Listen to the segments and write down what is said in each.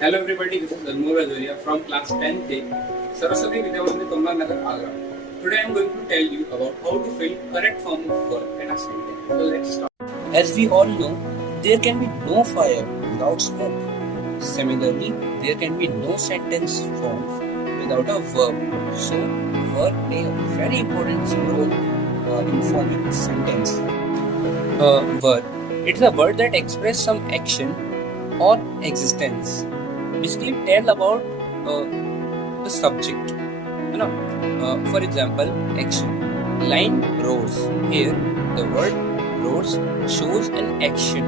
Hello everybody, this is Anmol Ajoria from class 10th Saraswati Vidyavadini Kamla Nagar, Agra. Today I am going to tell you about how to fill correct form of verb in a sentence. So let's start. As we all know, there can be no fire without smoke. Similarly, there can be no sentence form without a verb. So, verb play a very important role in forming a sentence. Verb. It's a word that expresses some action or existence. Basically, tell about the subject. For example, action. Line rose. Here, the word rose shows an action.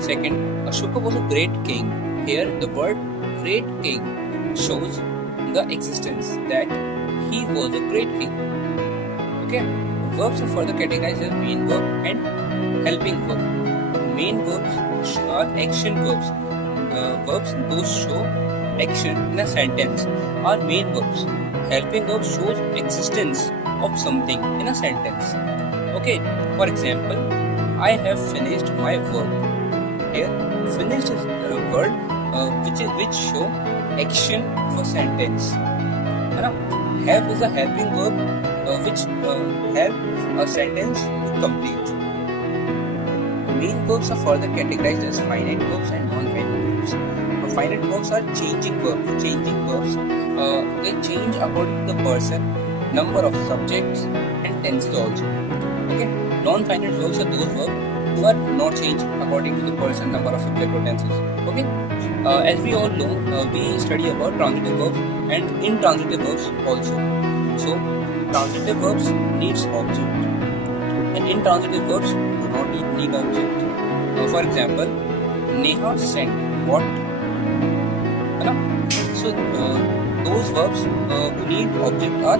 Second, Ashoka was a great king. Here, the word great king shows the existence that he was a great king. Okay, verbs are further categorized as main verb and helping verb. Main verbs are action verbs. Verbs those show action in a sentence are main verbs. Helping verbs shows existence of something in a sentence. Okay, for example, I have finished my work. Here, finished is a word which show action of a sentence. Have is a helping verb which help a sentence to complete. Main verbs are further categorized as finite verbs and non-finite verbs. Finite verbs are changing verbs. Changing verbs, they change according to the person, number of subjects, and tenses also. Okay, non-finite verbs are those verbs who are not changed according to the person, number of subject or tenses. Okay, as we all know, we study about transitive verbs and intransitive verbs also. So, transitive verbs needs object, and intransitive verbs do not need object. For example, Neha sent what? So, those verbs who need object are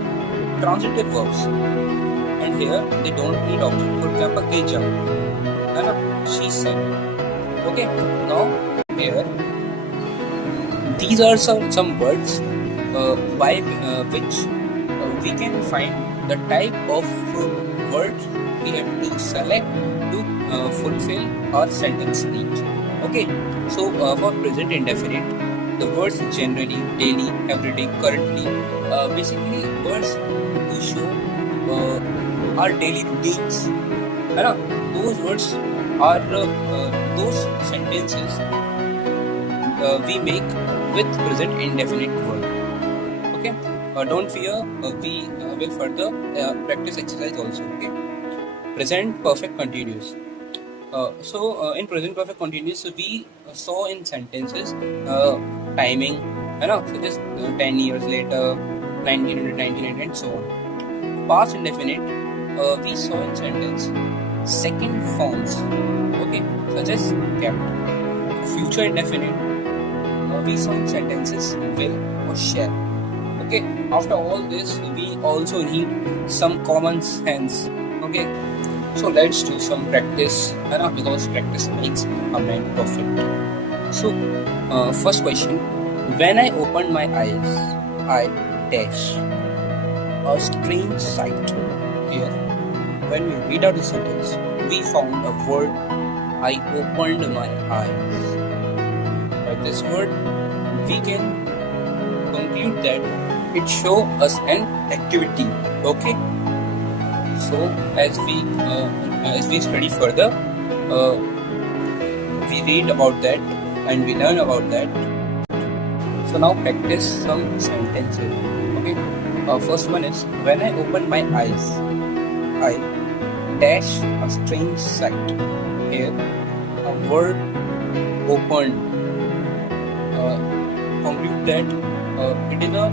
transitive verbs, and here they don't need object. For example, they jump. She sang. Okay, now here these are some words by which we can find the type of words we have to select to fulfill our sentence need. Okay, so for present indefinite, the words generally, daily, everyday, currently, basically words who show our daily routines. Those words are those sentences we make with present indefinite verb. Okay, don't fear, we will further practice exercise also. Okay, present perfect continuous. In present perfect continuous, we saw in sentences timing, such as 10 years later, 1900, 1998, and so on. Past indefinite, we saw in sentence second forms, okay, such as kept. Future indefinite, we saw in sentences will or shall. Okay, after all this, we also need some common sense. Okay, so let's do some practice, because practice makes a man perfect. So, first question: when I opened my eyes, I dash a strange sight. Here, when we read out the sentence, we found a word. I opened my eyes. By this word, we can conclude that it shows us an activity. Okay. So as we study further, we read about that and we learn about that. So now practice some sentences. Okay. First one is when I open my eyes, I dash a strange sight. Here, a word opened. Conclude that it is a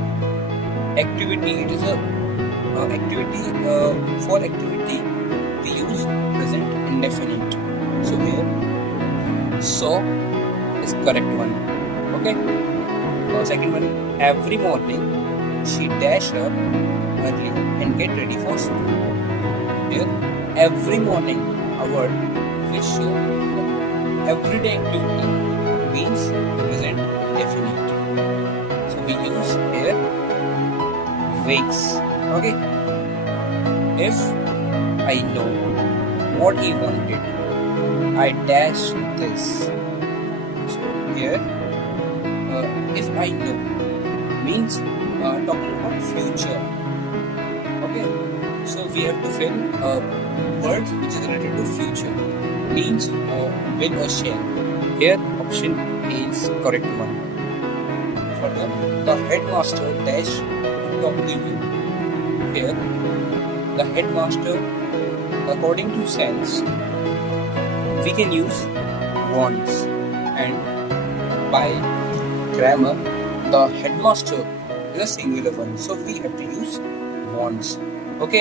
activity. It is a activity. For activity, we use present indefinite. So here, saw is correct one. Okay. Second one, every morning she dash up early and get ready for school. Here, every morning, a word which show everyday activity means present indefinite. So we use here wakes. Okay. If I know what he wanted, I dash this. So here if I know means talking about future. Okay, so we have to fill words which is related to future means will or shall. Here option A is correct one. Further, the headmaster dash talk to you. Here the headmaster, according to sense, we can use wants, and by grammar the headmaster is a singular one, so we have to use wants. Okay.